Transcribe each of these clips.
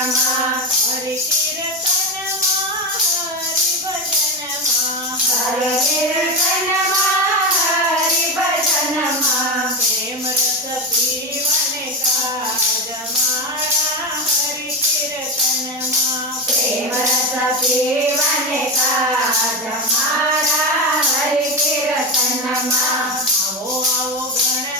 કીર્તનમાં હરિ કીર્તનમાં હરિ ભજનમાં હરિ કીર્તનમાં હરિ ભજનમાં પ્રેમ રસ પીવને કાજ મારા હરિ કીર્તનમાં પ્રેમ રસ પીવને કાજ મારા હરિ કીર્તનમાં આવો આવો ગણપતિ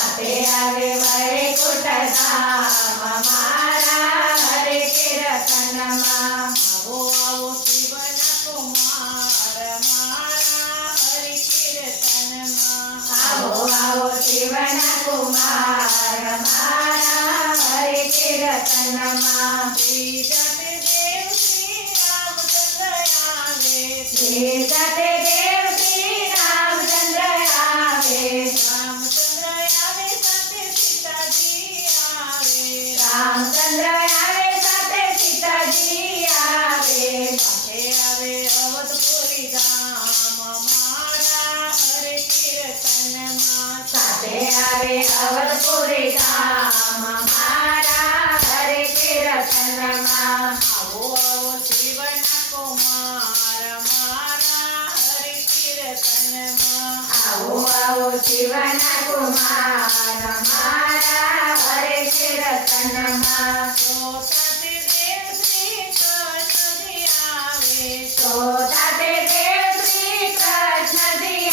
સાથે આવે મારે કોટડા મારા હરે કે રતનમાં. આવો આવો શિવન કુમાર. મારા હરે કે રતનમાં. આવો આવો શિવન કુમાર. મારા હરે કે રતનમાં. શ્રી જગદેવ શ્રી રામચંદ્ર આવે શ્રી જગદેવ રામચંદ્ર આવે સાથે સીતાજી આવે સાથે આવે અવધપુરી ધામ મારા હરે કીર્તનમાં સાથે આવે અવધપુરી ધામ મારા હરે કીર્તનમાં આવો આવો શિવના કુમાર મારા હરે કીર્તનમાં આવો આવો કુમાર મારા હરે કીર્તનમાં તો સાથે દેવ શ્રી કૃષ્ણજી આવે તો સાથે દેવ શ્રી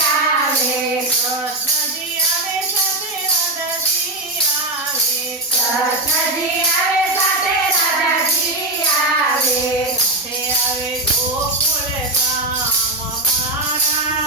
આવે કૃષ્ણજી આવે સાથે રાધાજી આવે આવે સાથે રાધાજી આવે સાથે મારા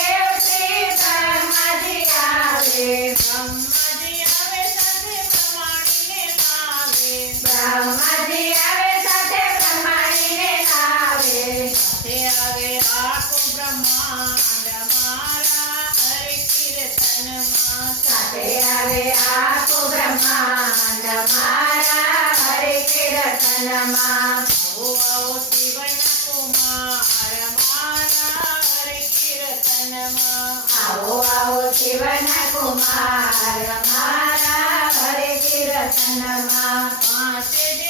આવે આખું બ્રહ્માંડ મારા હરિ કીર્તનમાં સાથે આવે આખું બ્રહ્માંડ મારા હરે કીર્તનમાં આવો આવો શિવના કુમાર મારા હરિ કીર્તનમાં આવો આવો શિવના કુમાર મારા હરે કીર્તનમાં પાંચે દેવોનું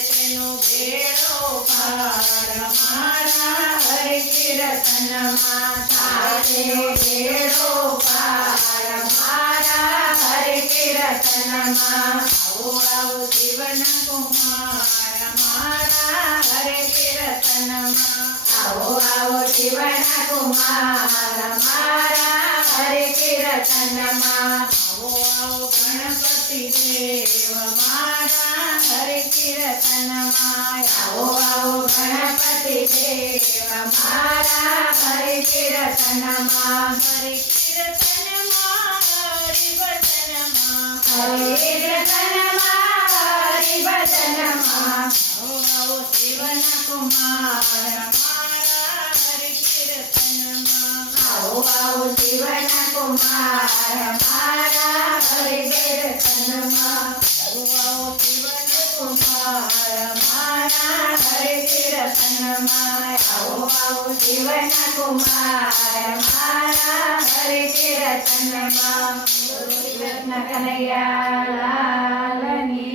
તેનો બેડો પાર મારા હરે કીર્તનમાં થાશે બેડો પાર મારા હરે કીર્તનમાં આવો આવો જીવન કુમાર મારા હરે કીર્તનમાં આવો આવો જીવન કુમાર મારા હરે કીર્તનમાં આવો આવો ગણપતિ દેવ મારા હરે કીર્તનમાં આવો આવો ગણપતિ દેવ મારા હરે કીર્તનમાં હરે કીર્તનમાં હરિ ભજનમાં હરે કીર્તનમાં હરિ ભજનમાં આવો આવો જીવન કુમાર મારા હરિ કીર્તનમાં ಬಾವು ಶಿವನ ಕುಮಾರ ಮಾರ ಹರಿದೇವ ಕನ್ನಮ್ಮ ಬಾವು ಶಿವನ ಕುಮಾರ ಮಾರ ಹರಿದೇವ ಕನ್ನಮ್ಮ ಬಾವು ಶಿವನ ಕುಮಾರ ಮಾರ ಹರಿದೇವ ಕನ್ನಮ್ಮ ಶಿವನ ಕನಯ್ಯ ಲಾಲನೀ